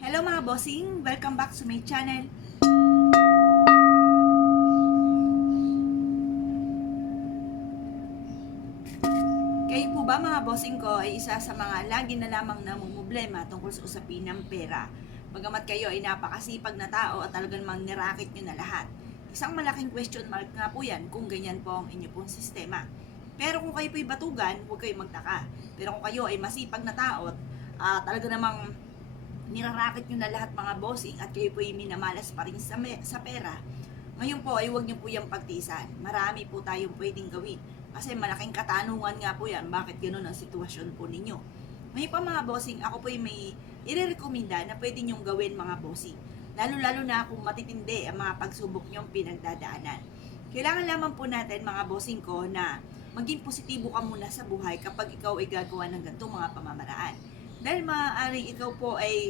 Hello mga bossing! Welcome back to my channel. Kayo po ba mga bossing ko ay isa sa mga lagi na lamang namumblema tungkol sa usapin ng pera? Bagamat kayo ay napakasipag na tao at talagang mang nirakit nyo na lahat. Isang malaking question mark nga po yan kung ganyan po ang inyo pong sistema. Pero kung kayo po'y batugan, huwag kayong magtaka. Pero kung kayo ay masipag na tao at talaga namang nirarakit nyo na lahat mga bossing at kayo po'y minamalas pa rin sa pera, ngayon po ay huwag nyo po yung pagtiisan. Marami po tayong pwedeng gawin. Kasi malaking katanungan nga po yan, bakit gano'n ang sitwasyon po ninyo. Ngayon pa mga bossing, ako po ay may irerekomenda na pwede nyong gawin mga bossing. Lalo-lalo na kung matitindi ang mga pagsubok nyong pinagdadaanan. Kailangan lamang po natin mga bossing ko na maging positibo ka muna sa buhay kapag ikaw ay gagawa ng ganitong mga pamamaraan. Dahil maaaring ikaw po ay